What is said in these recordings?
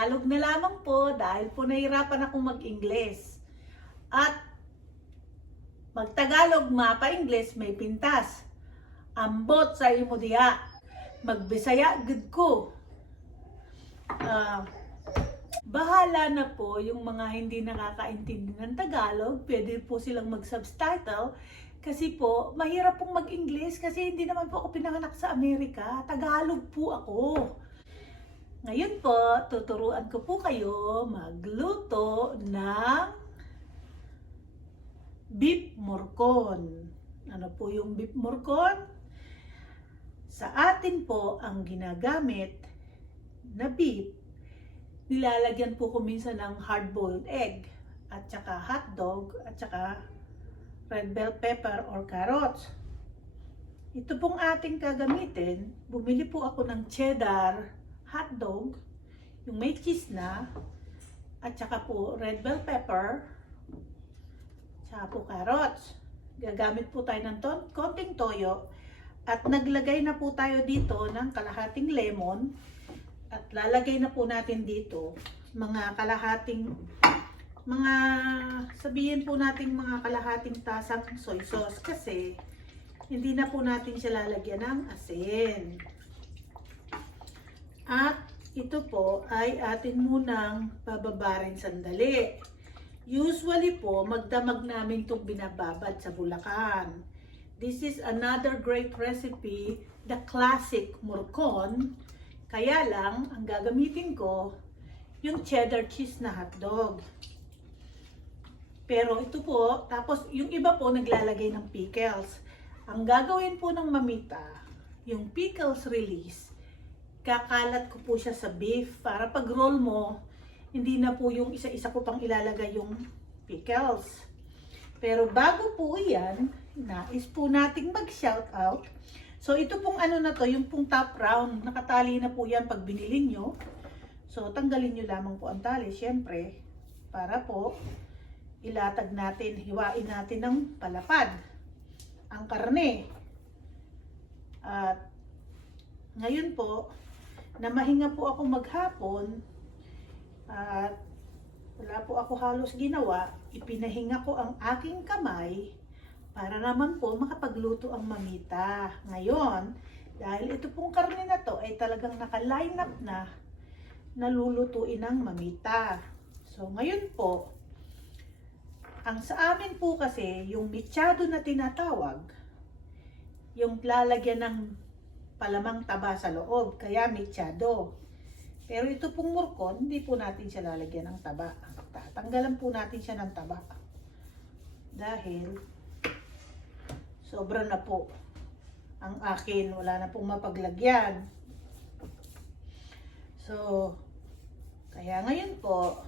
Tagalog na lamang po dahil po nahirapan akong mag-Ingles. At mag-Tagalog mapa-Ingles may pintas. Ambot sa imo diha. Magbisaya gud ko. Bahala na po yung mga hindi nakakaintindi ng Tagalog. Pwede po silang mag-subtitle. Kasi po, mahirap pong mag-English kasi hindi naman po ako pinanganak sa Amerika. Tagalog po ako. Ngayon po, tuturuan ko po kayo magluto ng beef morcon. Ano po yung beef morcon? Sa atin po, ang ginagamit na beef, nilalagyan po ko minsan ng hard-boiled egg, at saka hotdog, at saka red bell pepper or carrots. Ito pong ating gagamitin, bumili po ako ng cheddar hotdog, yung may cheese na, at saka po red bell pepper, saka po carrots. Gagamit po tayo ng konting toyo, at naglagay na po tayo dito ng kalahating lemon, at lalagay na po natin dito sabihin po natin mga kalahating tasang soy sauce kasi hindi na po natin siya lalagyan ng asin. At ito po ay atin munang bababarin sandali. Usually po, magdamag namin itong binababad sa Bulacan. This is another great recipe, the classic morcon. Kaya lang, ang gagamitin ko, yung cheddar cheese na hotdog. Pero ito po, tapos yung iba po naglalagay ng pickles. Ang gagawin po ng mamita, yung pickles release, kakalat ko po siya sa beef para pag roll mo, hindi na po yung isa-isa ko pang ilalagay yung pickles. Pero bago po yan, nais po nating mag-shout out. So ito pong ano na to, yung pong top round, nakatali na po yan pag binili nyo. So tanggalin nyo lamang po ang tali, syempre, para po ilatag natin, hiwain natin ng palapad ang karne. At ngayon po, na mahinga po ako maghapon, at wala po ako halos ginawa, ipinahinga ko ang aking kamay para naman po makapagluto ang mamita. Ngayon, dahil ito pong karne na to ay talagang naka-line up na nalulutuin ng mamita. So ngayon po, ang sa amin po kasi, yung mechado na tinatawag, yung lalagyan ng palamang taba sa loob, kaya mechado. Pero ito pong morcon, hindi po natin siya lalagyan ng taba. Tatanggalan po natin siya ng taba. Dahil sobra na po ang akin, wala na pong mapaglagyan. So, kaya ngayon po,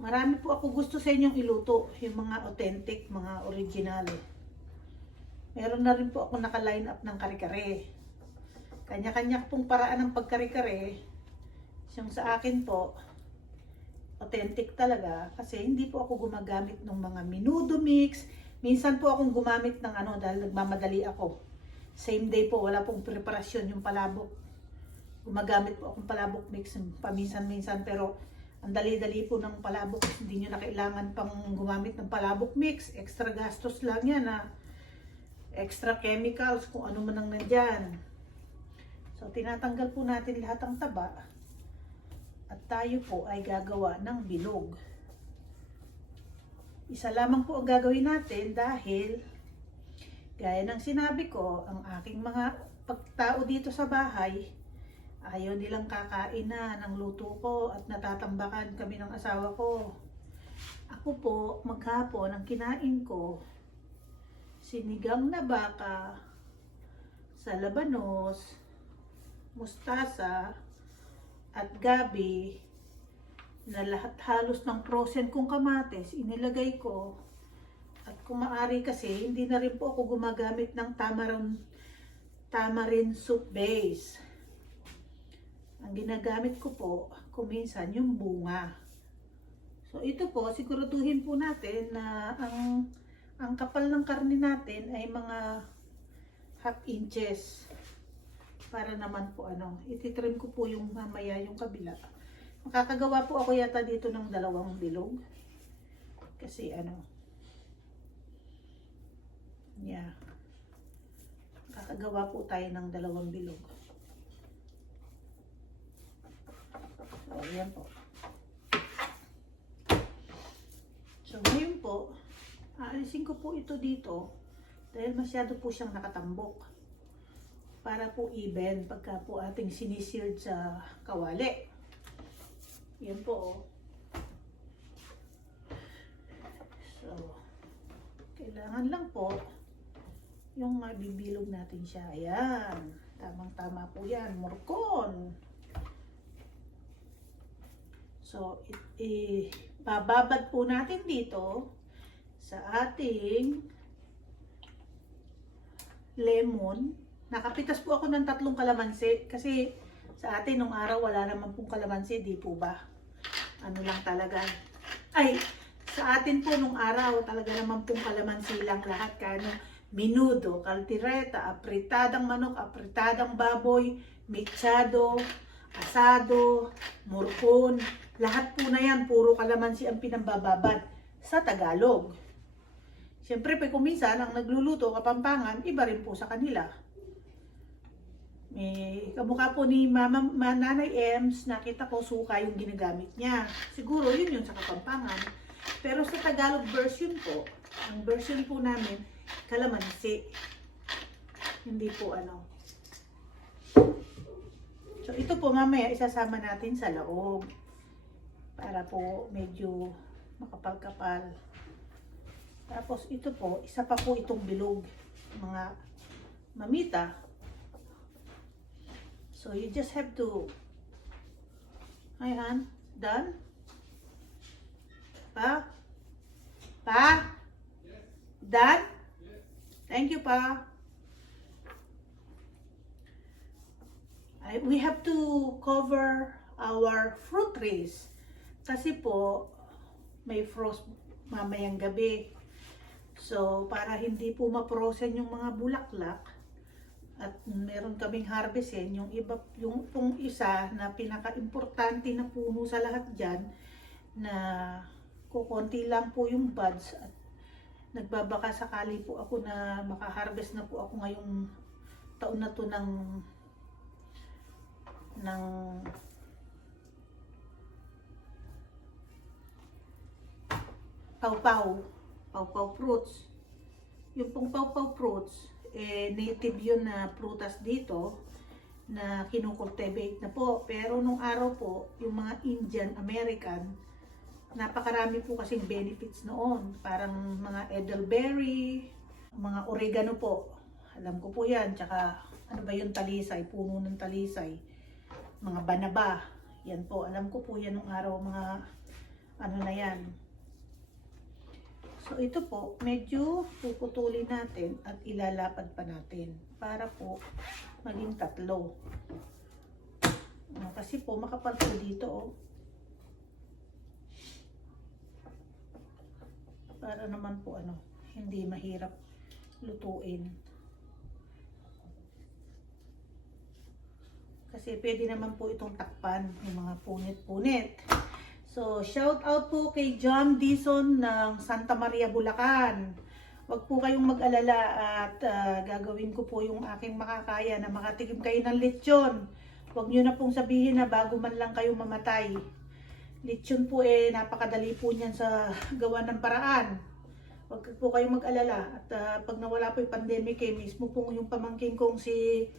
marami po ako gusto sa inyong iluto, yung mga authentic, mga original. Meron na rin po ako naka-line up ng kare-kare. Kanya-kanya pong paraan ng pagkare-kare. Yung sa akin po, authentic talaga kasi hindi po ako gumagamit ng mga menudo mix. Minsan po akong gumamit ng dahil nagmamadali ako. Same day po, wala pong preparasyon yung palabok. Gumagamit po akong palabok mix paminsan-minsan, pero ang dali-dali po ng palabok, hindi nyo na kailangan pang gumamit ng palabok mix. Extra gastos lang yan extra chemicals, kung ano man ang nandyan. So tinatanggal po natin lahat ng taba at tayo po ay gagawa ng bilog. Isa lamang po ang gagawin natin dahil gaya ng sinabi ko, ang aking mga pagtao dito sa bahay ayaw nilang kakain na ng luto ko at natatambakan kami ng asawa ko. Ako po, maghapon, ang kinain ko, sinigang na baka, sa labanos, mustasa, at gabi, na lahat halos ng frozen kong kamatis, inilagay ko. At kung maaari kasi, hindi na rin po ako gumagamit ng tamarind soup base. Ang ginagamit ko po, kuminsan yung bunga. So ito po, siguraduhin po natin na ang kapal ng karne natin ay mga half inches. Para naman po ititrim ko po yung mamaya yung kabila. Makakagawa po ako yata dito ng 2 bilog. Kasi yeah. Makakagawa po tayo ng 2 bilog. So, ayan po. So, ngayon po, aalisin ko po ito dito dahil masyado po siyang nakatambok. Para po even pagka po ating sinisired sa kawali. Yan po. So, kailangan lang po yung mabibilog natin siya. Ayan. Tamang-tama po yan. Morcon. So, bababad po natin dito sa ating lemon. Nakapitas po ako ng 3 kalamansi kasi sa atin nung araw wala naman pong kalamansi, di po ba? Ano lang talaga. Ay, sa atin po nung araw talaga naman pong kalamansi lang lahat. Menudo, caldereta, apritadang manok, apritadang baboy, mechado, asado, morcon. Lahat po na yan, puro kalamansi ang pinambababad sa Tagalog. Siyempre, kung minsan ang nagluluto Kapampangan, iba rin po sa kanila. Kamukha po ni Nanay Ems, nakita ko suka yung ginagamit niya. Siguro yun sa Kapampangan. Pero sa Tagalog version po, ang version po namin, kalamansi. Hindi po So ito po mamaya isasama natin sa loob. Para po medyo makapal-kapal. Tapos ito po, isa pa po itong bilog. Mga mamita. So you just have to, ayan, done? Pa? Done? Thank you, Pa. We have to cover our fruit trees. Kasi po, may frost mamayang gabi. So, para hindi po ma-frozen yung mga bulaklak, at meron kaming harvestin, yung pong isa na pinaka-importante na puno sa lahat dyan, na kukunti lang po yung buds, at nagbabaka sakali po ako na makaharvest na po ako ngayong taon na to ng pawpaw fruits. Yung pong pawpaw fruits, native yun na prutas dito na kinukultivate na po. Pero nung araw po, yung mga Indian American, napakarami po kasing benefits noon. Parang mga edelberry, mga oregano po. Alam ko po yan. Tsaka ano ba yung talisay, puno ng talisay. Mga banaba. Yan po, alam ko po yan nung araw, mga ano na yan. So ito po, medyo puputulin natin at ilalapad pa natin para po maging 3. Kasi po makapal po dito para naman po hindi mahirap lutuin. Kasi pwede naman po itong takpan yung mga punit-punit. So, shout out po kay John Dison ng Santa Maria, Bulacan. Huwag po kayong mag-alala at gagawin ko po yung aking makakaya na makatikim kayo ng lechon. Huwag nyo na pong sabihin na bago man lang kayo mamatay. Lechon po napakadali po niyan sa gawa ng paraan. Huwag po kayong mag-alala. At pag nawala po yung pandemic mismo po yung pamangking kong si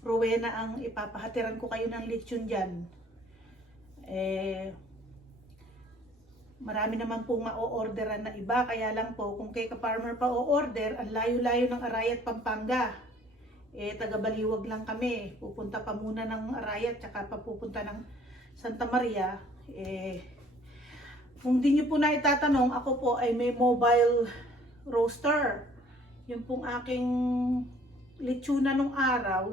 Rowena ang ipapahatiran ko kayo ng lechon dyan. Marami naman pong ma-o-orderan na iba, kaya lang po kung kay ka-farmer pa o-order, ang layo-layo ng Arayat, Pampanga. Taga-Baliwag lang kami. Pupunta pa muna ng Arayat, tsaka papupunta ng Santa Maria. Kung di nyo po na itatanong, ako po ay may mobile roaster. Yung pong aking lechuna nung araw,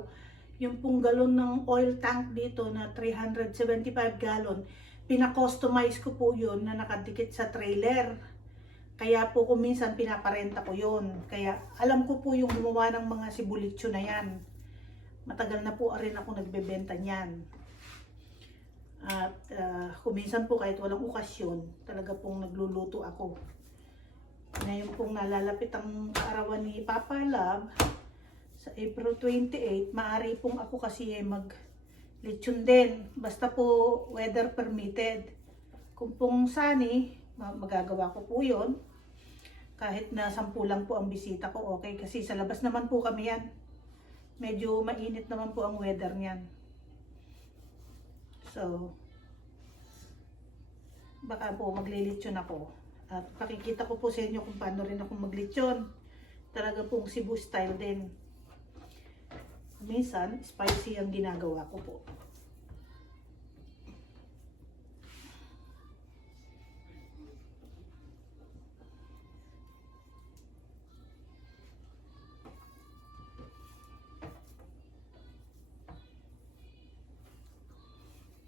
yung pong galon ng oil tank dito na 375 gallon, pina-customize ko po yun na nakadikit sa trailer. Kaya po kung minsan pinaparenta ko yun. Kaya alam ko po yung gumawa ng mga sibulitso na yan. Matagal na po rin ako nagbebenta niyan. At kuminsan po kahit walang okasyon, talaga pong nagluluto ako. Ngayon pong nalalapit ang kaarawan ni Papa Love, sa April 28, maaari pong ako kasi mag-lechon din. Basta po weather permitted. Kung pong sunny, magagawa ko po yun. Kahit na 10 lang po ang bisita ko, okay. Kasi sa labas naman po kami yan. Medyo mainit naman po ang weather niyan. So, baka po maglilitsyon ako. At pakikita ko po sa inyo kung paano rin ako maglitsyon. Talaga pong Cebu style din. Minsan, spicy ang ginagawa ko po.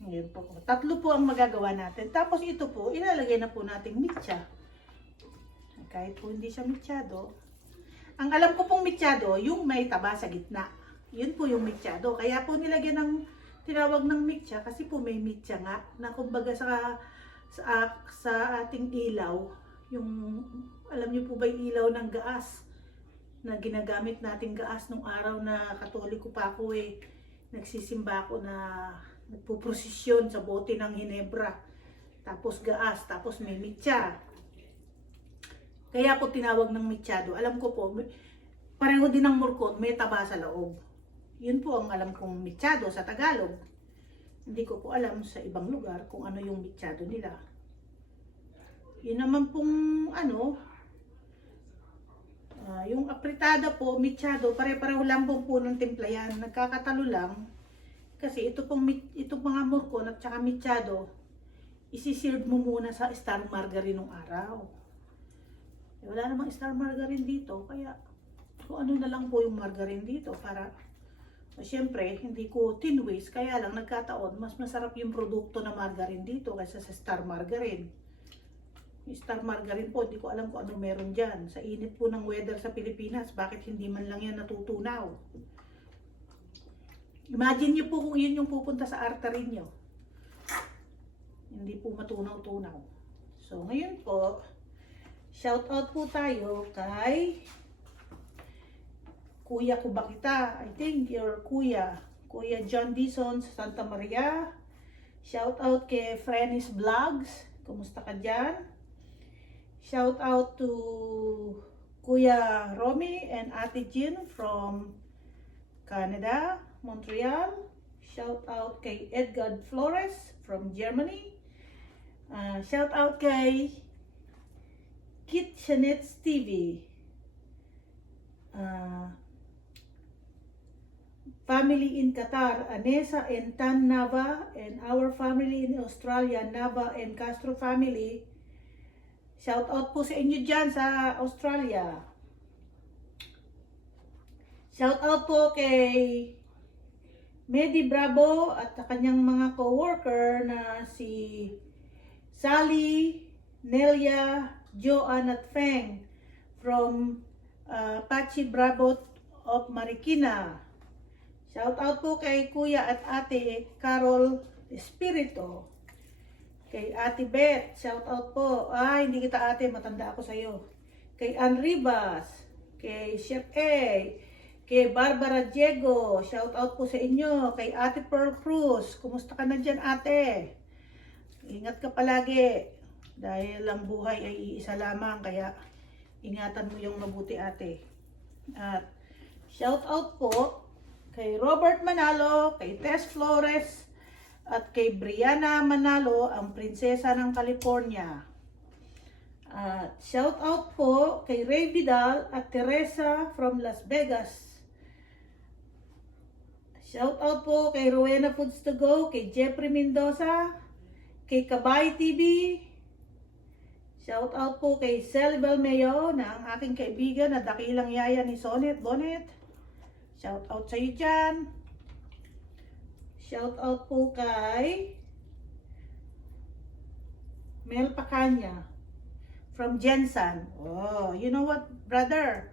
Ngayon po. 3 po ang magagawa natin. Tapos ito po, ilalagay na po nating mitsa. Kahit po hindi siya mitsado. Ang alam ko pong mitsado, yung may taba sa gitna. Yun po yung mitsado. Kaya po nilagyan ng tinawag ng mitsa kasi po may mitsa nga na kumbaga sa ating ilaw, yung alam niyo po ba yung ilaw ng gaas na ginagamit nating gaas nung araw na Katoliko pa ako nagsisimba ako na nagpuprosesyon sa bote ng Hinebra, tapos gaas, tapos may mitsa. Kaya po tinawag ng mitsado. Alam ko po, pareho din ng murkon, may taba sa loob. Yun po ang alam kong mitsado sa Tagalog. Hindi ko po alam sa ibang lugar kung ano yung mitsado nila. Yun naman pong yung apritada po, mitsado, pare-pareho lang po ng timpla yan. Nagkakatalo lang. Kasi ito mga murkon at saka mitsado, isi-serve mo muna sa star margarine ng araw. Wala namang star margarine dito, kaya kung ano na lang po yung margarine dito para siyempre hindi ko tin-waste, kaya lang nagkataon mas masarap yung produkto na margarine dito kaysa sa star margarine. Yung star margarine po, hindi ko alam kung ano meron dyan. Sa init po ng weather sa Pilipinas, bakit hindi man lang yan natutunaw? Imagine nyo po kung yun yung pupunta sa artery nyo. Hindi po matunaw-tunaw. So, ngayon po, shout out po tayo kay Kuya Kubakita. I think your Kuya John Dison sa Santa Maria. Shout out kay Frenny's Vlogs. Kumusta ka dyan? Shout out to Kuya Romy and Ate Jean from Canada, Montreal. Shout out kay Edgar Flores from Germany. Shout out kay Kitchenets TV. Family in Qatar, Anessa and Tan Nava, and our family in Australia, Nava and Castro family. Shout out po sa inyo dyan sa Australia. Shout out po kay Medi Bravo at kanyang mga co-worker na si Sally, Nelia, Joanne at Feng from Pachi Bravo of Marikina. Shout out po kay Kuya at Ate Carol Espirito. Kay Ate Beth, shout out po. Hindi kita ate, matanda ako sa'yo. Kay Ann Ribas, kay Chef A, kay Barbara Diego, shout out po sa inyo. Kay Ate Pearl Cruz, kumusta ka na dyan ate? Ingat ka palagi. Dahil ang buhay ay iisa lamang, kaya ingatan mo yung mabuti ate. At shout out po kay Robert Manalo, kay Tess Flores, at kay Brianna Manalo, ang prinsesa ng California. At shout out po kay Ray Vidal at Teresa from Las Vegas. Shout out po kay Rowena Foods to Go, kay Jeffrey Mendoza, kay Kabay TV. Shout out po kay Sally Balmeo na ang aking kaibigan na dakilang yaya ni Sonet Bonet. Shout out sa iyo dyan. Shout out po kay Mel Pacanya from Jensen. Oh, you know what, brother?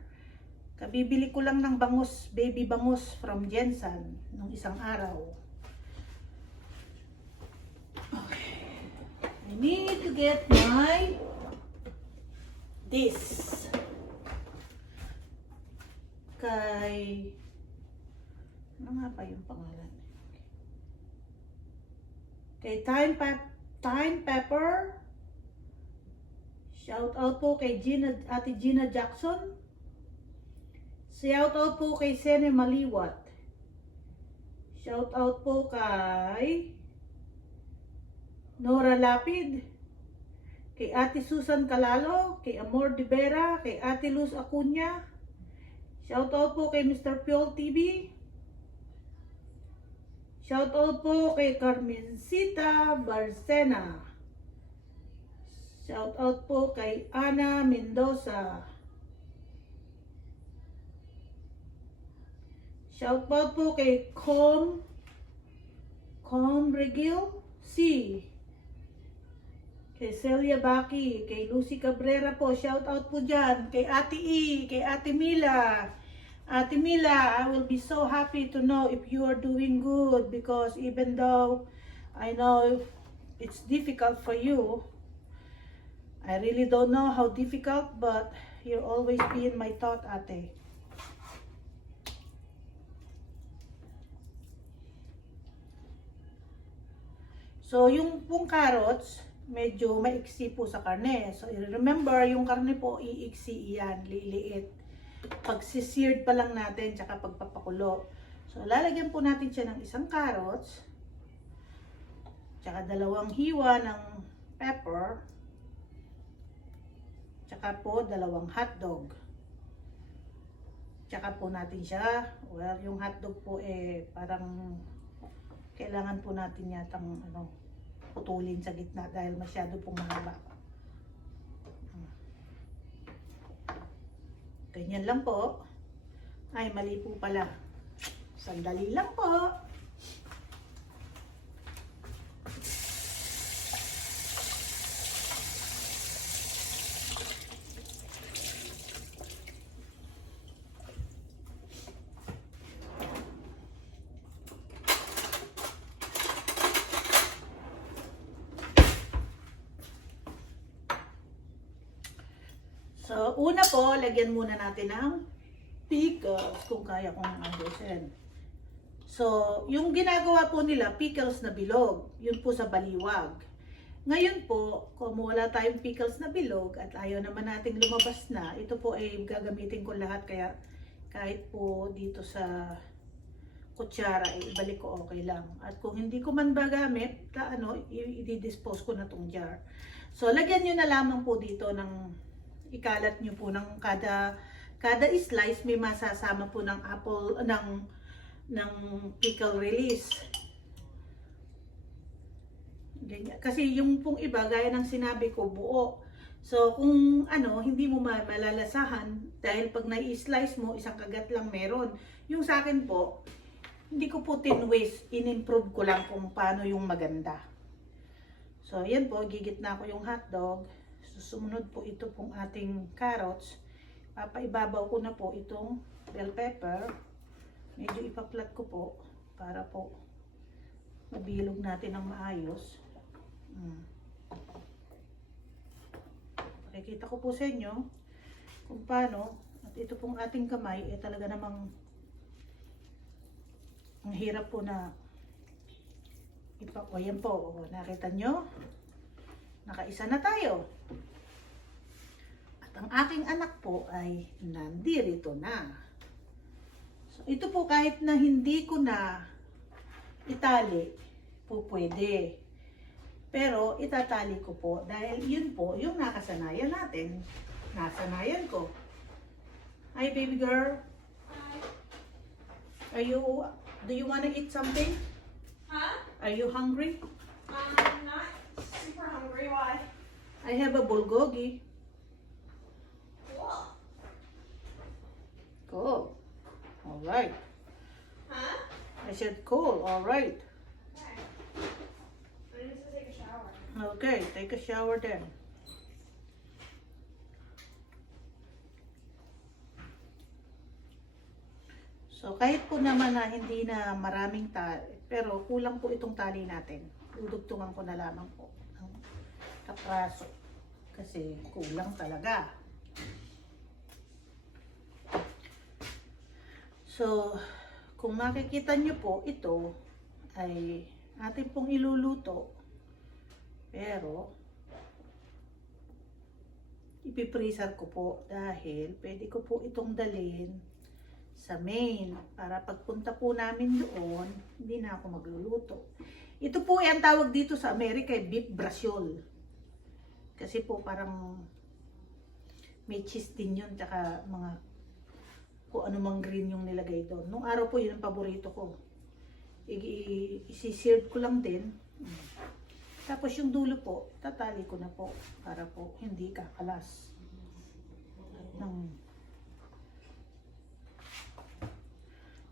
Kabibili ko lang ng bangus, baby bangus from Jensen nung isang araw. Okay. I need to get my this. Kay ano nga pa yung pangalan? Kay Time Pepper. Shout out po kay Ate Gina Jackson. Shout out po kay Sene Maliwat. Shout out po kay Nora Lapid. Kay Ate Susan Calalo, kay Amor de Vera, kay Ate Luz Acuña. Shout out po kay Mr. Piol TV. Shout out po kay Carmencita Barcena. Shout out po kay Ana Mendoza. Shout out po kay Com Regil C. Kay Celia Baki, kay Lucy Cabrera po, shout out po dyan. Kay Ate E, kay Ate Mila. Ate Mila, I will be so happy to know if you are doing good because even though I know it's difficult for you, I really don't know how difficult, but you'll always be in my thought, Ate. So, yung pong carrots, medyo maiksi po sa karne. So, remember, yung karne po, iiksi yan, liliit. Pag seared pa lang natin, tsaka pagpapakulo. So, lalagyan po natin siya ng isang carrots, tsaka 2 hiwa ng pepper, tsaka po 2 hotdog. Tsaka po natin siya, well, yung hotdog po parang kailangan po natin yatang putulin sa gitna dahil masyado pong mahaba. Ganyan lang po. Ay, mali po pala. Sandali lang po. So, una po, lagyan muna natin ng pickles kung kaya kong ayusin. So, yung ginagawa po nila, pickles na bilog. Yun po sa baliwag. Ngayon po, kung wala tayong pickles na bilog at ayaw naman nating lumabas na, ito po ay gagamitin ko lahat kaya kahit po dito sa kutsara, ibalik ko okay lang. At kung hindi ko man ba gamit, i-dispose ko na tong jar. So, lagyan nyo na lamang po dito ng ikalat nyo po ng kada slice may masasama po ng apple ng pickle release. Ganyan. Kasi yung pong iba gaya ng sinabi ko buo. So kung hindi mo malalasahan dahil pag nai-slice mo isang kagat lang meron. Yung sa akin po hindi ko po tin-waste, in-improve ko lang kung paano yung maganda. So yan po, gigitna ko yung hotdog. Sumunod po ito pong ating carrots. Papaibabaw ko na po itong bell pepper. Medyo ipaplat ko po para po mabilog natin ng maayos. Pakikita ko po sa inyo kung paano. At ito pong ating kamay talaga namang ang hirap po na ayan po. Nakita nyo? Nakaisa na tayo. Ang aking anak po ay nandirito na. So, ito po kahit na hindi ko na itali po pwede. Pero itatali ko po dahil yun po yung nakasanayan natin. Nasanayan ko. Hi baby girl. Hi. Do you want to eat something? Huh? Are you hungry? Not super hungry. Why? I have a bulgogi. Cool. Cool. All right. Huh? I said cool. All right. Okay. I need to take a shower. Okay, take a shower then. So kahit po naman na hindi na maraming tali, pero kulang po itong tali natin. Dudugtungan ko na lamang po ng kapraso kasi kulang talaga. So kung makikita nyo po, ito ay atin pong iluluto, pero ipipreser ko po dahil pwede ko po itong dalhin sa main para pagpunta po namin doon, hindi na ako magluluto. Ito po ay ang tawag dito sa Amerika ay beef braciole. Kasi po parang may cheese din yun, tsaka mga kung ano mang green yung nilagay doon. Nung araw po yun ang paborito ko. Isi-seared ko lang din. Tapos yung dulo po, tatali ko na po para po hindi kakalas.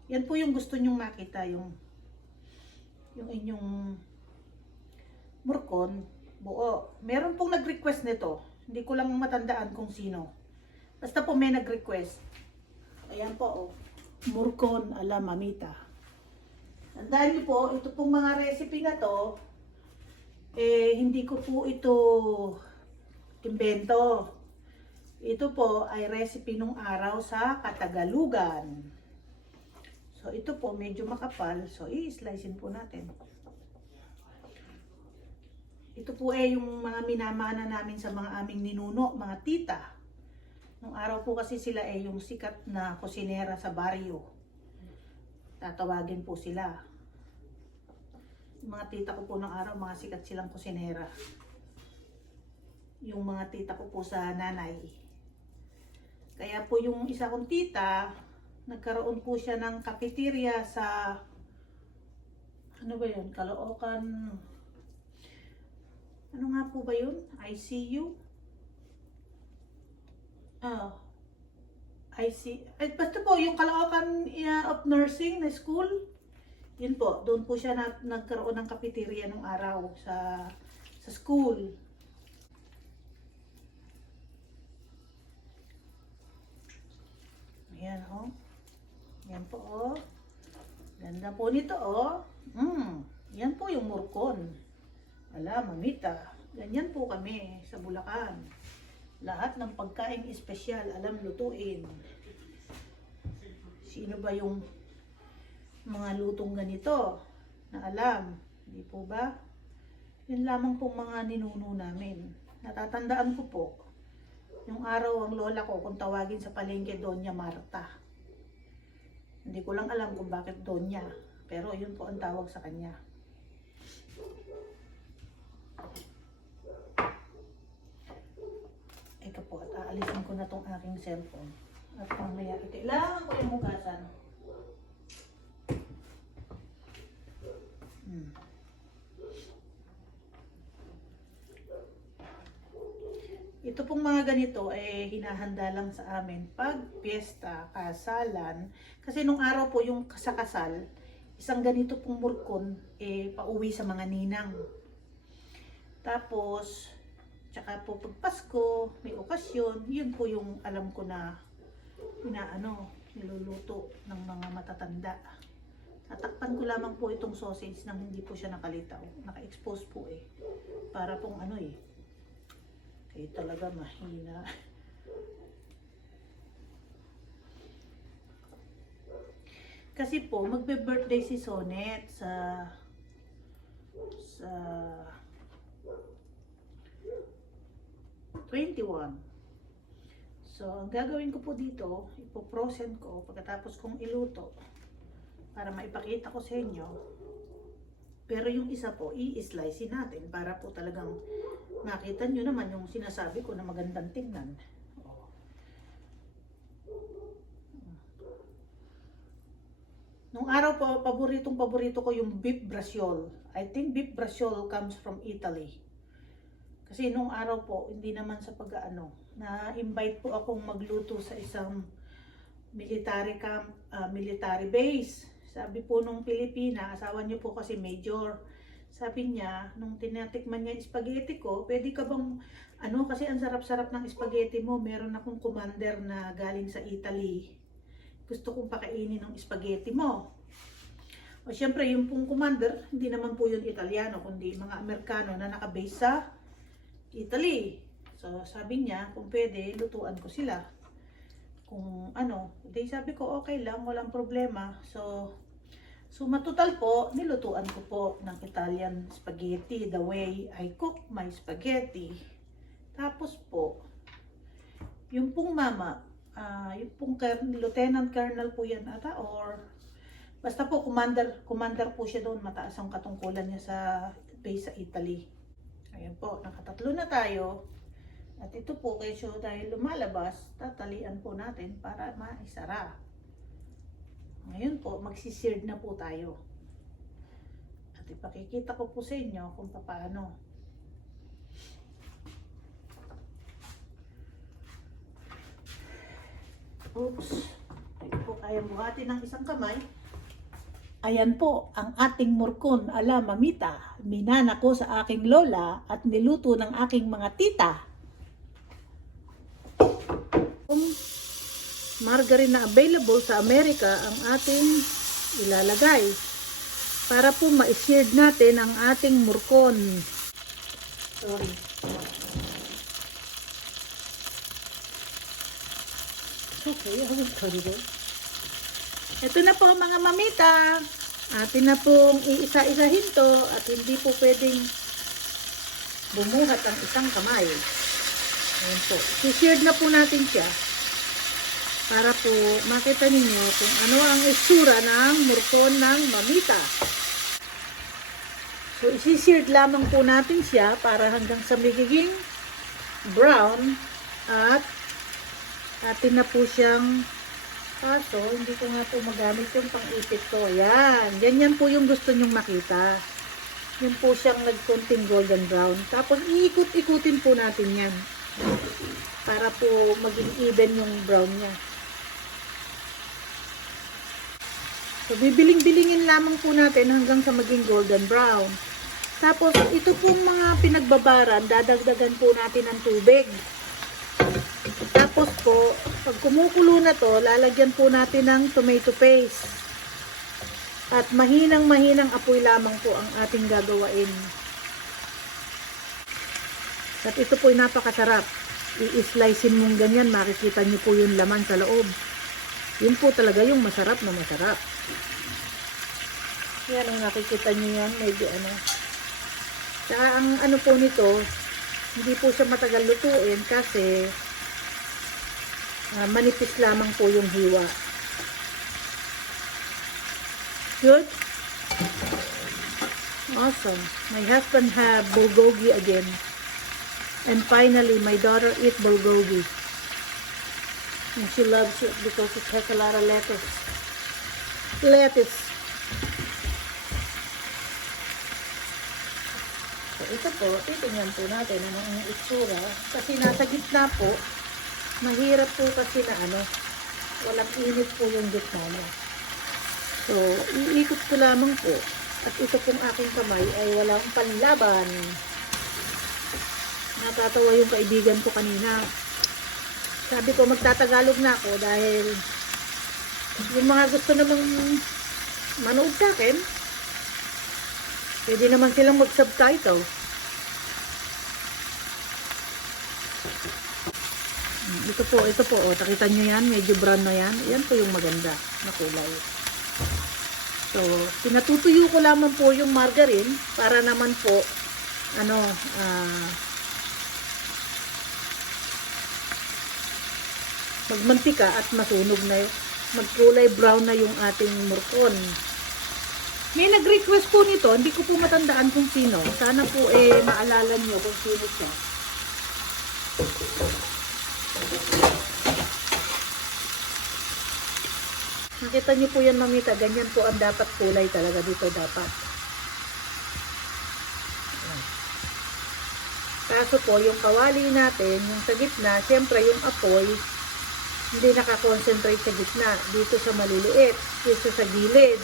Yan po yung gusto nyong makita, yung inyong murkon buo. Meron pong nag-request nito. Hindi ko lang matandaan kung sino. Basta po may nag-request. Ayan po, oh. Murkon a la mamita. Tandaan niyo po, ito pong mga recipe na to, hindi ko po ito imbento. Ito po ay recipe nung araw sa Katagalugan. So ito po medyo makapal, so i-slicein po natin. Ito po ay yung mga minamana namin sa mga aming ninuno, mga tita. Nung araw po kasi sila ay yung sikat na kusinera sa baryo. Tatawagin po sila. Yung mga tita ko po ng araw, mga sikat silang kusinera. Yung mga tita ko po sa nanay. Kaya po yung isa kong tita, nagkaroon po siya ng cafeteria sa, ano ba yun, Caloocan, ano nga po ba yun? ICU? Basta po, yung Caloocan of Nursing na school, yun po, doon po siya nagkaroon ng cafeteria nung araw sa school. Ayan, oh. Yan po, oh. Ganda po nito, oh. Yan po yung murkon. Ala, mamita. Ganyan po kami sa Bulacan. Lahat ng pagkain espesyal, alam lutuin. Sino ba yung mga lutong ganito na alam? Hindi po ba? Yun lamang po mga ninuno namin. Natatandaan ko po, yung araw ang lola ko, kung tawagin sa palengke, Doña Marta. Hindi ko lang alam kung bakit Doña, pero yun po ang tawag sa kanya. Ito po, at aalisin ko na tong aking cellphone. At mamaya, kailangan ko yung hugasan. Ito pong mga ganito hinahanda lang sa amin pag piyesta, kasalan. Kasi nung araw po yung sa kasal, isang ganito pong murkon pauwi sa mga ninang. Tapos, tsaka po pag Pasko, may okasyon, yun po yung alam ko na niluluto ng mga matatanda. Tatakpan ko lamang po itong sausage nang hindi po siya nakalitaw. Naka-expose po para pong talaga mahina. Kasi po, magbe-birthday si Sonet sa 21. So, ang gagawin ko po dito, ipoprosen ko pagkatapos kong iluto para maipakita ko sa inyo. Pero yung isa po, i-slice natin para po talagang makita nyo naman yung sinasabi ko na magandang tingnan. Nung araw po, paborito ko yung beef braciole. I think beef braciole comes from Italy. Kasi nung araw po, hindi naman sa na-invite po akong magluto sa isang military camp, military base. Sabi po nung Pilipina, asawa niyo po kasi major. Sabi niya, nung tinatikman niya yung spaghetti ko, pwede ka bang, kasi ang sarap-sarap ng spaghetti mo, meron akong commander na galing sa Italy. gusto kong pakainin ng spaghetti mo. O syempre, yung pong commander, hindi naman po yun Italiano, kundi mga Amerikano na nakabase sa Italy. So, sabi niya, kung pwede, lutuan ko sila. Kung ano, di sabi ko, okay lang, walang problema. So matotal po, nilutuan ko po ng Italian spaghetti, the way I cook my spaghetti. Tapos po, yung pong mama, yung pong Lieutenant Colonel po yan ata, or basta po commander po siya doon, mataas ang katungkulan niya sa base sa Italy. Ayan po, nakatatlo na tayo. At ito po, kesyo dahil lumalabas, tatalian po natin para maisara. Ngayon po, magsiseared na po tayo. At ipakikita ko po sa inyo kung paano. Oops. Ito po kaya buhati ng isang kamay. Ayan po ang ating murkon ala mamita. Minana ko sa aking lola at niluto ng aking mga tita. Margarine na available sa Amerika ang ating ilalagay para po ma-seared natin ang ating murkon. Sorry. Okay, ito na po mga mamita. Atin na pong iisa-isahin to at hindi po pwedeng bumuhat ang isang kamay. Ayan po. I-seared na po natin siya para po makita ninyo kung ano ang itsura ng murkon ng mamita. So, isi-seared lamang po natin siya para hanggang sa magiging brown at atin na po siyang kaso, hindi ko nga po magamit yung pang-ipit ko. Ayan. Ganyan po yung gusto nyong makita. Yan po siyang nagkonting golden brown. Tapos, iikot-ikutin po natin yan para po maging even yung brown niya. So, bibiling-bilingin lamang po natin hanggang sa maging golden brown. Tapos, ito pong mga pinagbabaran, dadagdagan po natin ng tubig. Tapos po, pag kumukulo na to, lalagyan po natin ng tomato paste. At mahinang-mahinang apoy lamang po ang ating gagawain. At ito po ay napakasarap. I-slicein mong ganyan, makikita niyo po yung laman sa loob. Yun po talaga yung masarap na masarap. Yan ang nakikita niyo yan, medyo ano. Saka ang ano po nito, hindi po siya matagal lutuin kasi manipis lamang po yung hiwa. Good? Awesome. My husband had bulgogi again. And finally, my daughter eat bulgogi. And she loves it because it has a lot of lettuce. Lettuce. So, ito po, titingnan po natin ano ang itsura. Kasi nasa gitna po, mahirap po kasi na ano, walang init po yung gitna niya. So, iikot ko lamang po. At ito pong aking kamay ay walang panlaban. Natatawa yung kaibigan ko kanina. Sabi ko magtatagalog na ako dahil yung mga gusto namang manood sa akin, pwede naman silang mag-subtitle. Ito po, oh, nakita nyo yan, medyo brown na yan. Yan po yung maganda na kulay. So, pinatutuyo ko lamang po yung margarine para naman po, ano, magmantika at masunog na yun. Magkulay brown na yung ating murkon. May nag-request po nito, hindi ko po matandaan kung sino. Sana po maalala nyo kung sino siya. Nakita nyo po yan mamita, ganyan po ang dapat kulay talaga dito dapat. Kaso po, yung kawali natin, yung sa gitna, siyempre yung apoy, hindi nakakonsentrate sa gitna, dito sa maliliit, dito sa gilid.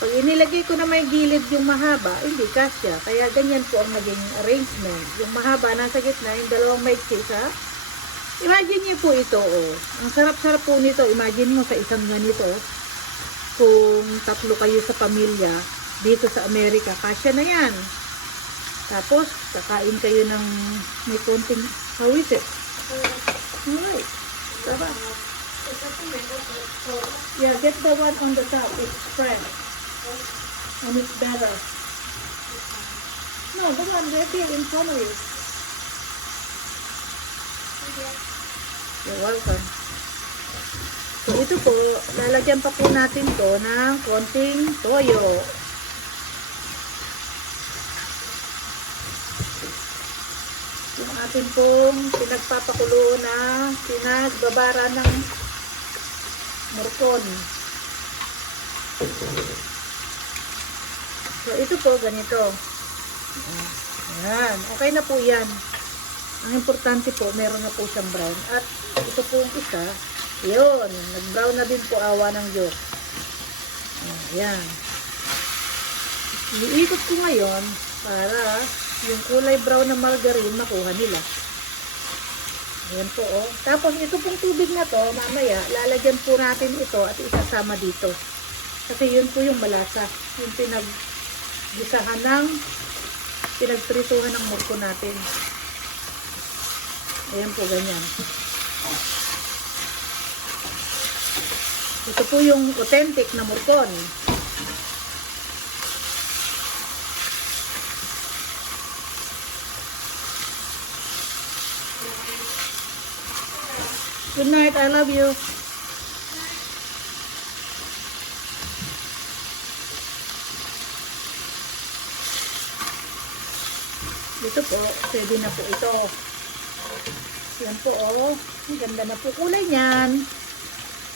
Pag inilagay ko na may gilid yung mahaba, hindi kasya. Kaya ganyan po ang naging arrangement. Yung mahaba nasa gitna, yung dalawang maiksi sa Imagine niyo po ito, oh. Ang sarap-sarap po nito. Imagine mo sa isang ganito, kung tatlo kayo sa pamilya, dito sa Amerika, kasya na yan. Tapos, kakain kayo ng may konting, how is it? Alright. Sarap. Yeah, get the one on the top. It's fresh. And it's better. No, the one right here in front of you. You're welcome. So, ito po, lalagyan pa po natin to ng konting toyo. Yung atin pong pinagpapakulo na pinagbabara ng morcon. So, ito po, ganito. Ayan. Okay na po yan. Ang importante po, meron na po siyang brown. At ito po yung isa. Yun. Nag-brown na din po, awa ng Diyos. Ayan. Iikot ko ngayon para yung kulay brown na margarine makuha nila. Ayan po, oh. Tapos ito pong tubig na to, mamaya, lalagyan po natin ito at isasama dito. Kasi yun po yung malasa. Yung pinaggisahan ng, pinagprituhan ng murko natin. Ayan po, ganyan. Ito po yung authentic na murkon. Good night, I love you. Ito po, pwede na po ito. Yan po, oh. Ang ganda na po kulay niyan.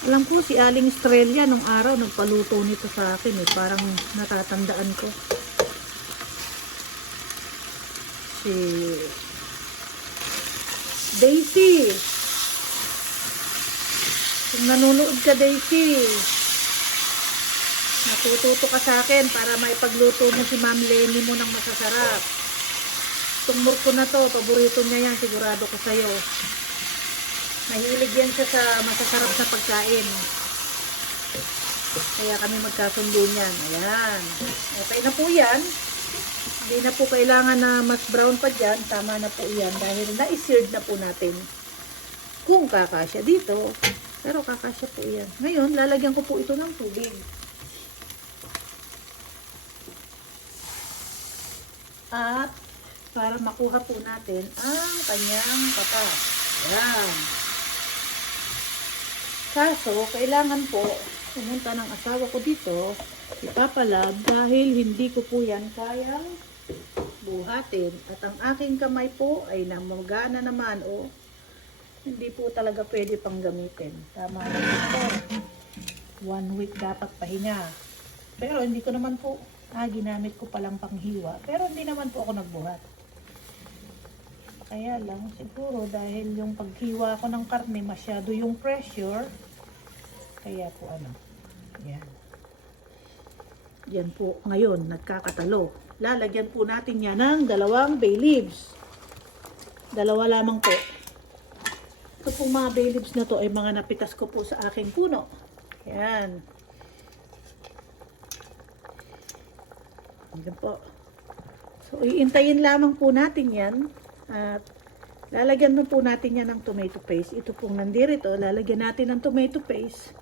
Alam ko si Aling Estrella nung araw nagpaluto nito sa akin eh. Parang natatandaan ko. Si Daisy. Kung nanonood ka, Daisy, natututo ka sa akin para maipagluto mo si Ma'am Lenny mo ng masasarap. Itong murko na to, paborito niya yan, sigurado ko sa'yo. Mahilig yan siya sa masasarap na pagkain. Kaya kami magkasundo niyan. Ayan. Okay na po yan. Hindi na po kailangan na mas brown pa dyan. Tama na po yan dahil na-seared na po natin. Kung kakasya dito. Pero kakasya po yan. Ngayon, lalagyan ko po ito ng tubig. At para makuha po natin ang kanyang katas. Ayan. Kaso, kailangan po pumunta ng asawa ko dito, ipapalab, dahil hindi ko po yan kayang buhatin. At ang aking kamay po ay namagana naman o hindi po talaga pwede pang gamitin. Tama na ito. 1 week dapat pahinga. Pero hindi ko naman po, ginamit ko palang panghiwa. Pero hindi naman po ako nagbuhat. Kaya lang, siguro dahil yung paghiwa ko ng karne, masyado yung pressure. Kaya po yan. Yan po, ngayon, nagkakatalo. Lalagyan po natin yan ng 2 bay leaves. 2 lamang po. Ito pong mga bay leaves na to ay mga napitas ko po sa aking puno. Yan. Yan po. So, iintayin lamang po natin yan. At lalagyan po natin yan ng tomato paste. Ito pong nandirito, lalagyan natin ng tomato paste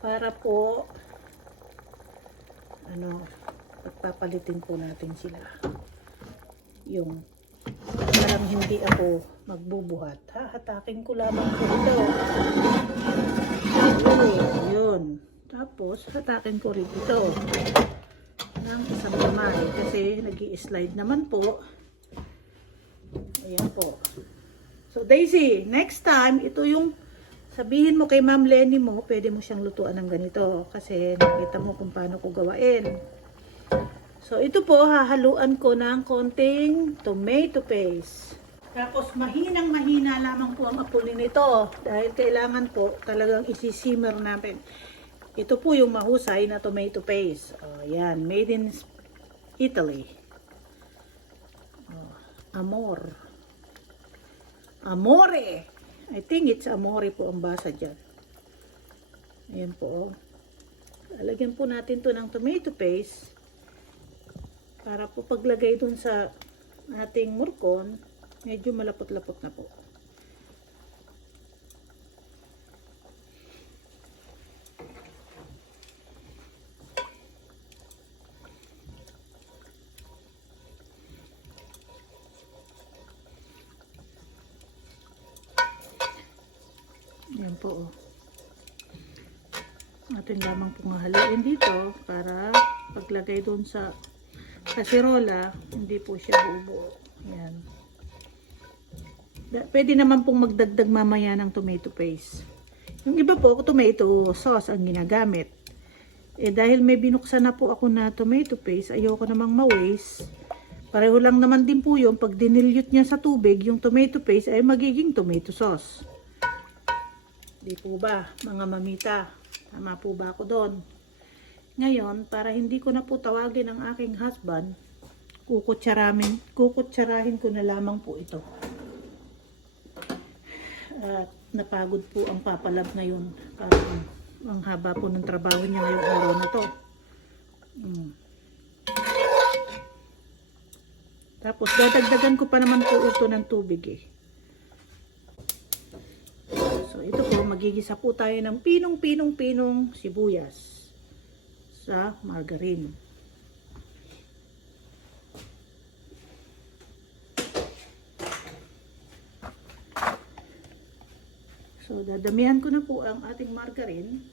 para po pagpapalitin po natin sila. Yung parang hindi ako magbubuhat. Hatakin ko lamang po ito. Yun. Tapos hatakin ko rin ito ng isang kamay kasi nag-i-slide naman po. Ayan po. So, Daisy, next time, ito yung sabihin mo kay Ma'am Lenny mo, pwede mo siyang lutuan ng ganito. Kasi nakita mo kung paano ko gawain. So, ito po, hahaluan ko ng konting tomato paste. Tapos, mahinang-mahina lamang po ang apoy nito. Dahil kailangan po talagang isisimmer natin. Ito po yung mahusay na tomato paste. Yan, made in Italy. Amore. I think it's Amore po ang basa dyan. Ayan po. Oh. Lalagyan po natin to ng tomato paste para po paglagay dun sa ating murkon, medyo malapot-lapot na po. Yan po. Oh. Atin lamang pong haluin dito para paglagay doon sa kasirola, hindi po siya buo-buo. Yan. Pwede naman pong magdagdag mamaya ng tomato paste. Yung iba po, tomato sauce ang ginagamit. Eh dahil may binuksan na po ako na tomato paste, ayoko namang ma-waste. Pareho lang naman din po yung pag dinilute niya sa tubig, yung tomato paste ay magiging tomato sauce. Di po ba, mga mamita? Tama po ba ako doon? Ngayon, para hindi ko na po tawagin ang aking husband, kukutsarahin ko na lamang po ito. At napagod po ang papalab ngayon. Parang ang haba po ng trabaho niya ngayong araw na to. Tapos, dadagdagan ko pa naman po ito ng tubig eh. So, ito po, magigisa po tayo ng pinong sibuyas sa margarine. So, dadamihan ko na po ang ating margarine.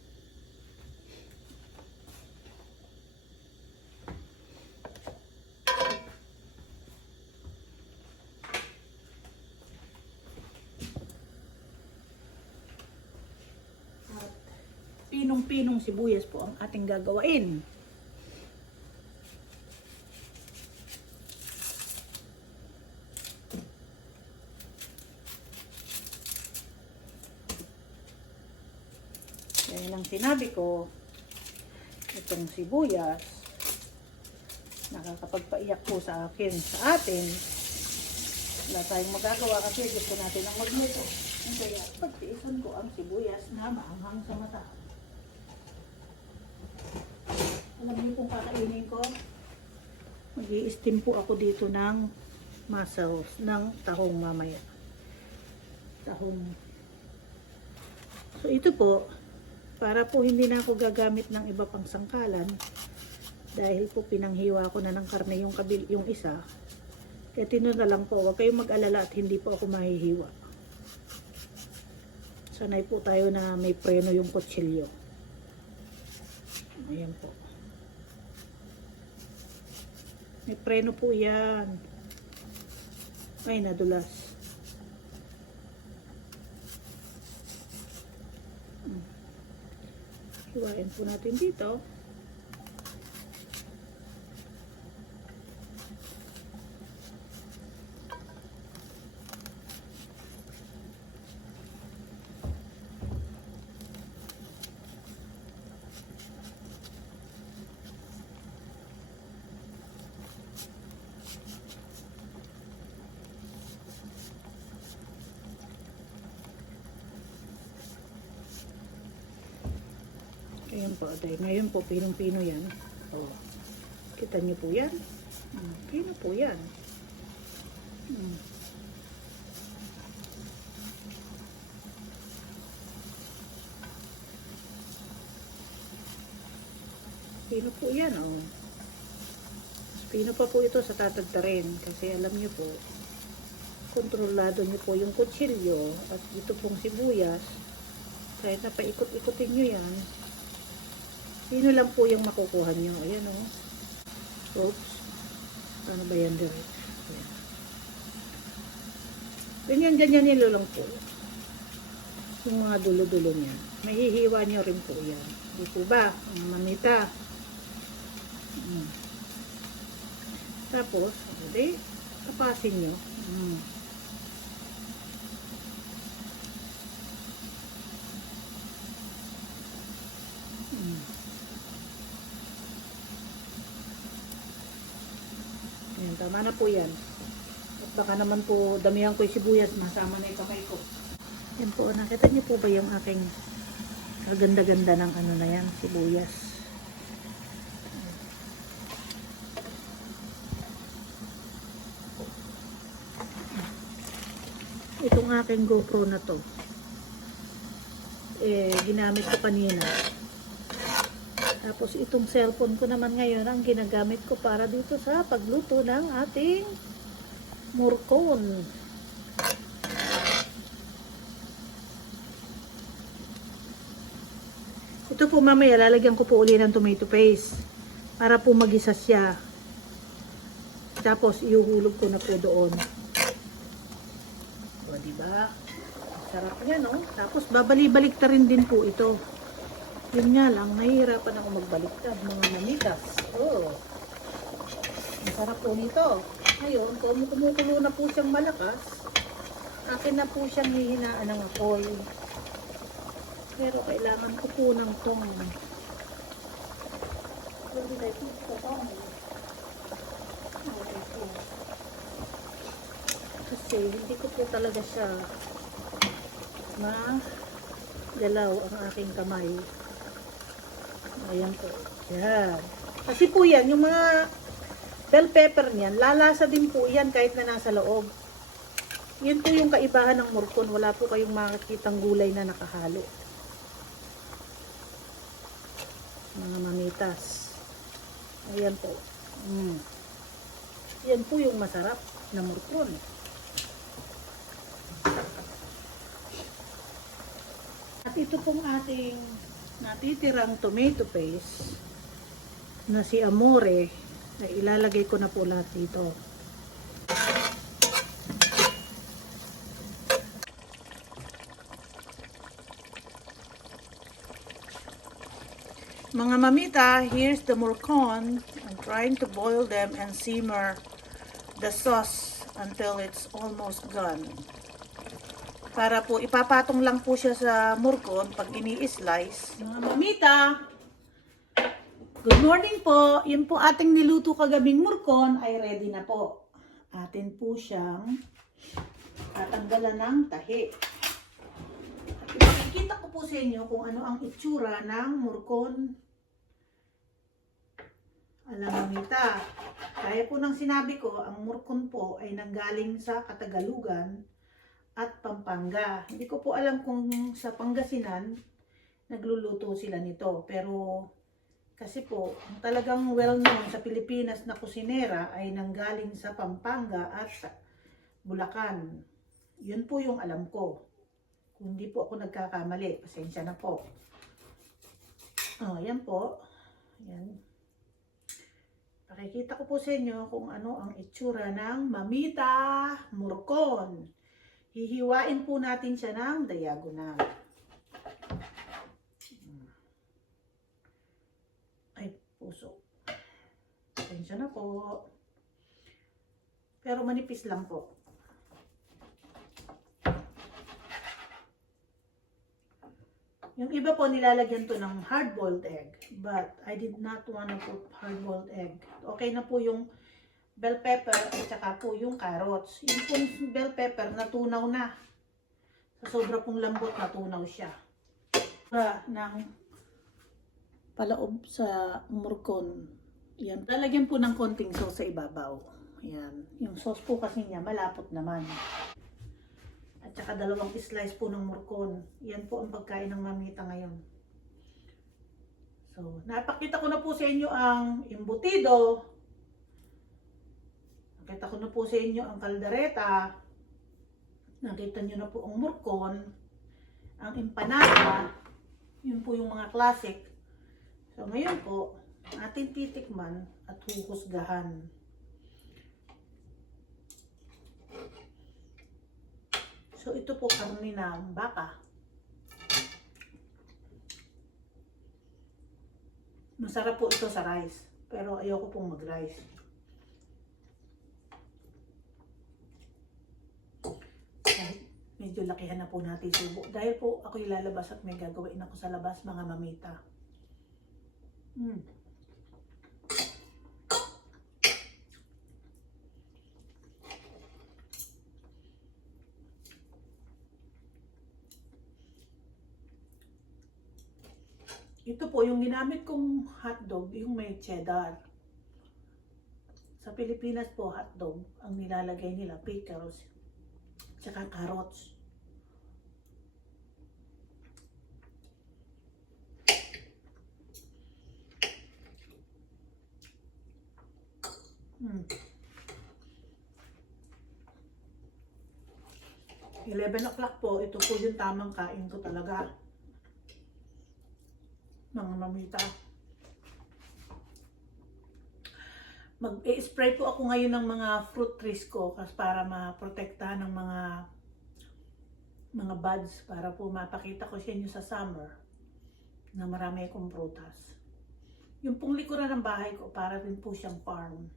Pinong sibuyas po ang ating gagawain. Dahil ang sinabi ko, itong sibuyas, nakakapagpaiyak po sa atin. Wala tayong magagawa kasi gusto natin ang magluto. Kaya pagtiisan ko ang sibuyas na maanghang sa mata. Alam niyo kung kakainin ko, mag-i-steam po ako dito ng mussels, ng tahong mamaya. Tahong. So ito po, para po hindi na ako gagamit ng iba pang sangkalan, dahil po pinanghiwa ko na ng karne yung isa, kaya tinuna lang po, huwag kayong mag-alala at hindi po ako mahihiwa. Sanay po tayo na may preno yung kutsilyo. Ayan po. May preno po yan. Ay, nadulas. Hiwain po natin dito. Ayan po, dahil ngayon po, pinong-pino yan. Oh, kita niyo po yan? Pino po yan. Pino po yan, oh. Pino pa po ito sa tatagtarin. Kasi alam niyo po, kontrolado niyo po yung kutsilyo at ito pong sibuyas. Kahit na paikot-ikotin niyo yan, pino lang po yung makukuha nyo. Ayan o. Oops. Ano ba yan direct? Ayan. Ganyan nilulang po. Yung mga dulo-dulo niya. Mahihiwa nyo rin po yan. Dito ba? Ang mamita. Tapos, hindi. Tapasin nyo. Ayan, tama na po yan. At baka naman po damihan ko yung sibuyas, masama na yung kamay ko. Yan po, nakita niyo po ba yung aking kaganda-ganda ng ano na yan, sibuyas. Itong aking GoPro na to, ginamit ko kanina. Tapos itong cellphone ko naman ngayon ang ginagamit ko para dito sa pagluto ng ating murkon. Ito po mamaya lalagyan ko po uli ng tomato paste para po magisa siya. Tapos ihuhulog ko na po doon. O diba? Sarap yan, no? Tapos babali-balik ta rin din po ito. Yun nga lang, nahihirapan ako magbaliktad mga manitas. Oh. Ang sarap po nito. Ngayon, kung kumukulo na po siyang malakas, akin na po siyang hihinaan ng apoy. Pero kailangan ko po ng tong. Kasi hindi ko po talaga siya magalaw ang aking kamay. Ayan po. Yan. Kasi po yan, yung mga bell pepper niyan, lalasa din po yan kahit na nasa loob. Yun po yung kaibahan ng murkon. Wala po kayong makikitang gulay na nakahalo. Mga mamitas. Ayan po. Yan po yung masarap na murkon. At ito pong ating natitirang tomato paste na si Amore, na ilalagay ko na po lahat dito. Mga mamita, here's the murkon. I'm trying to boil them and simmer the sauce until it's almost gone. Para po, ipapatong lang po siya sa murkon pag ini-slice. Mga mamita, good morning po. Yun po ating niluto kagabing murkon ay ready na po. Atin po siyang tatanggalan ng tahi. Ipakikita ko po sa inyo kung ano ang itsura ng murkon. Alam mamita, kaya po nang sinabi ko, ang murkon po ay nanggaling sa Katagalugan at Pampanga. Hindi ko po alam kung sa Pangasinan nagluluto sila nito. Pero kasi po, ang talagang well-known sa Pilipinas na kusinera ay nanggaling sa Pampanga at sa Bulacan. Yun po yung alam ko. Kung hindi po ako nagkakamali, pasensya na po. Oh, yan po. Yan. Pakikita ko po sa inyo kung ano ang itsura ng mamita murkon. Hihiwain po natin siya ng diagonal. Ay, puso. Pasensya na po. Pero manipis lang po. Yung iba po nilalagyan to ng hard-boiled egg. But I did not want to put hard-boiled egg. Okay na po yung bell pepper at saka po yung carrots. Yung pong bell pepper natunaw na. Sa sobra pong lambot natunaw siya. Ng palaob sa murkon. Yan. Lalagyan po ng konting sauce sa ibabaw. Yan. Yung sauce po kasi niya malapot naman. At saka 2 slice po ng murkon. Yan po ang pagkain ng mamita ngayon. So, napakita ko na po sa inyo ang embutido. Nakita ko na po sa inyo ang kaldereta. Nakita nyo na po ang murkon. Ang empanada. Yun po yung mga classic. So, ngayon po, ating titikman at huhusgahan. So, ito po karne ng baka. Masarap po ito sa rice. Pero ayoko pong mag-rice. Medyo lakihan na po natin subo. Dahil po ako ilalabas at may gagawin ako sa labas, mga mamita. Ito po, yung ginamit kong hotdog, yung may cheddar. Sa Pilipinas po, hotdog, ang nilalagay nila, pickles, tsaka carrots. Hmm. 11 o'clock po, ito po yung tamang kain ko talaga. Mga mamita. Mag-spray po ako ngayon ng mga fruit trees ko kasi para maprotektahan ng mga buds para po mapakita ko sa inyo sa summer na marami akong prutas. Yung pong likuran ng bahay ko para rin po siyang farm.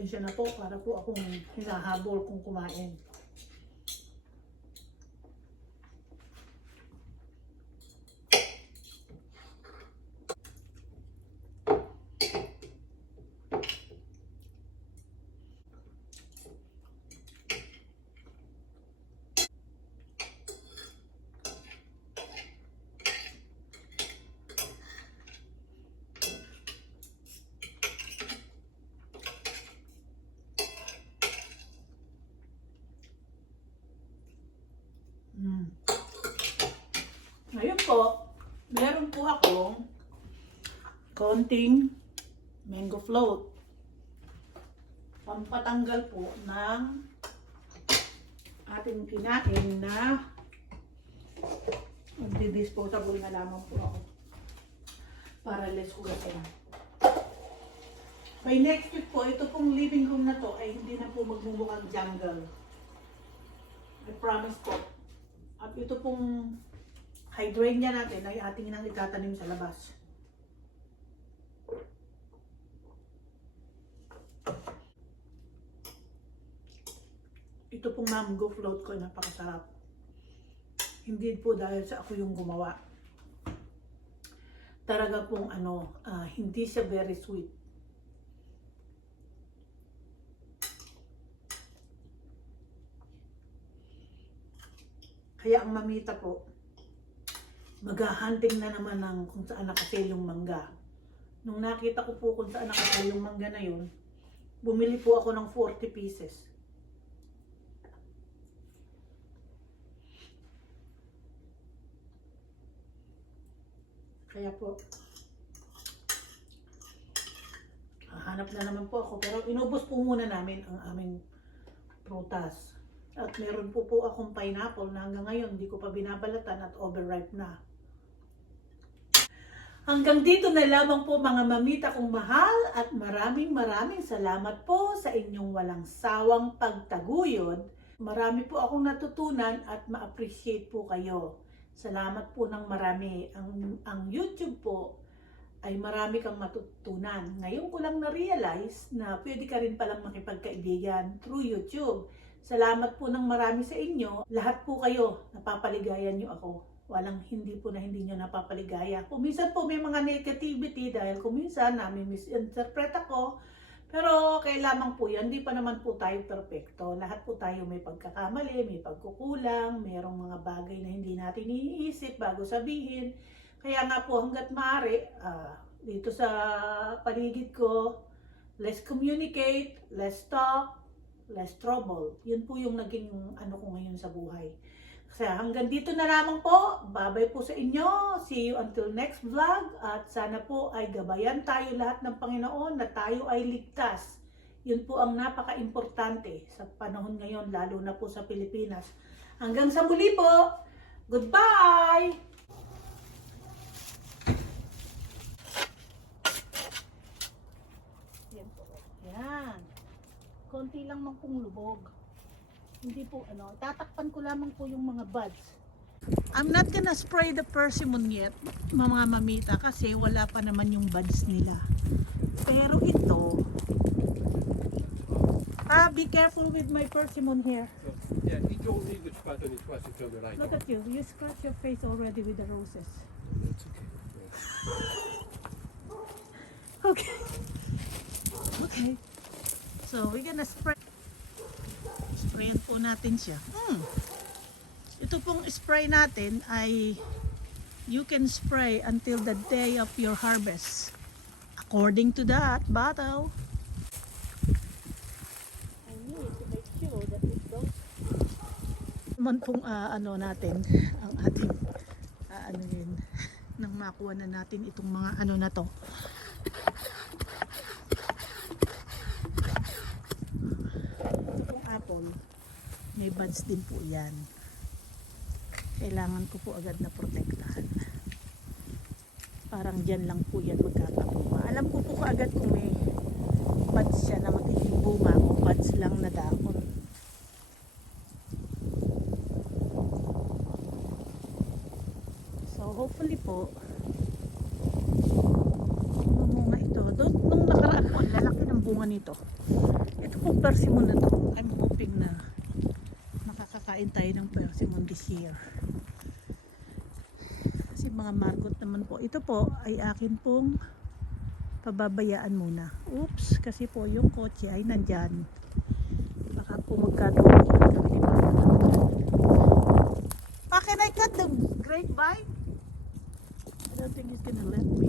Sensya na po para po akong hinahabol kung kumain. Ngayon po, meron po akong konting mango float. Pampatanggal po ng ating kinain na magdi-disposable na lamang po ako para less hugasin. By next week po, ito pong living room na to ay hindi na po magmumukhang jungle. I promise po. At ito pong hydrangea natin ay ating nang itatanim sa labas. Ito pong mango float ko, napakasarap. Hindi po dahil sa ako yung gumawa. Talaga pong hindi siya very sweet. Kaya ang mamita po, maghahunting na naman ng kung saan nakasale yung mangga. Nung nakita ko po kung saan nakasale yung mangga na yun, bumili po ako ng 40 pieces. Kaya po, hahanap na naman po ako. Pero inubos po muna namin ang aming prutas. At meron po akong pineapple na hanggang ngayon hindi ko pa binabalatan at overripe na. Hanggang dito na lamang po mga mamita kong mahal at maraming salamat po sa inyong walang sawang pagtaguyod. Marami po akong natutunan at ma-appreciate po kayo. Salamat po ng marami. Ang YouTube po ay marami kang matutunan. Ngayon ko lang na-realize na pwede ka rin palang makipagkaibigan through YouTube. Salamat po ng marami sa inyo. Lahat po kayo, napapaligayan nyo ako. Walang hindi nyo napapaligaya. Kuminsan po may mga negativity dahil kuminsan namin misinterpret ako. Pero kailangan po yan, hindi pa naman po tayo perfecto. Lahat po tayo may pagkakamali, may pagkukulang, mayroong mga bagay na hindi natin iniisip bago sabihin. Kaya nga po hanggat maaari, dito sa paligid ko, let's communicate, let's talk, less trouble. Yun po yung naging ko ngayon sa buhay. Kasi hanggang dito na lamang po. Bye-bye po sa inyo. See you until next vlog. At sana po ay gabayan tayo lahat ng Panginoon na tayo ay ligtas. Yun po ang napaka-importante sa panahon ngayon, lalo na po sa Pilipinas. Hanggang sa muli po. Goodbye! Yan po. Yan. Konti lang man pong lubog. Hindi po tatakpan ko lamang po yung mga buds. I'm not gonna spray the persimmon yet, mga mamita, kasi wala pa naman yung buds nila. Pero ito, Be careful with my persimmon here. Yeah, he told me which button it was to turn the light Look on. at you. You scratch your face already with the roses. That's okay. Okay. Okay. So, we're gonna spray. Sprayan po natin siya. Ito pong spray natin ay you can spray until the day of your harvest. According to that bottle. I need to make sure that it goes. Naman pong ano natin, ang ating ano yun, nang makuha na natin itong mga ano na to. Ito pong apple, may buds din po yan. Kailangan ko po agad na protektahan. Parang dyan lang po yan magkakabunga. Alam ko po kaagad kung may buds siya na magiging bunga o buds lang na dahon. So hopefully po mamunga ito. Nung nakaraan po, ang lalaki ng bunga nito. Ito pong persimmon na to. I'm hoping na makakakain tayo ng persimmon this year. Kasi mga margot naman po. Ito po ay akin pong pababayaan muna. Oops, kasi po yung kotse ay nandyan. Baka po magkatuloy. Can I cut the grapevine? I don't think he's gonna let me.